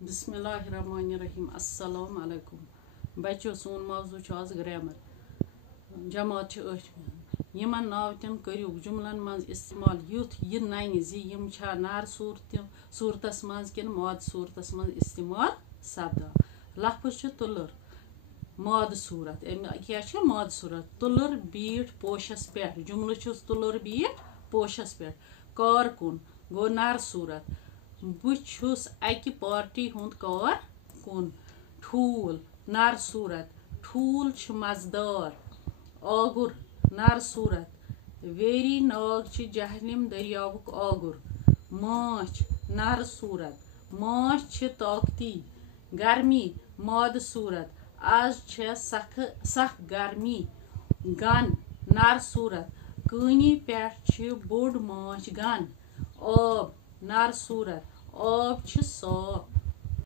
बिस्मिल्लाहिर्रहमानिर्रहीम अस्सलाम वालेकुम बच्चों सोन मौजू आज ग्रामर जमात यमन नाव तम करू जुमलन मज इस्तेमाल युथ यह नन जी यम छा नार सूरतस मज किन माद सूरतस मज इस्तेमाल सपदान लफ्ज तुलर माद सूरत क्या माद सूरत तुलर बीठ पोशस पे जुमल तुलर बीठ पोशस पे कारकुन गो नार सूरत बुछुस अकि पार्टी हुंद कार कुन ठूल नार सूरत ठूल मजदार आगुर नार सूरत वेरी नाग जहलिम दरियावुक आगुर माछ नार सूरत माछ ताकती गर्मी माद सूरत आज सख गर्मी गन नार सूरत कनी पे बोड़ माछ गन आब नार सूरत आब साफ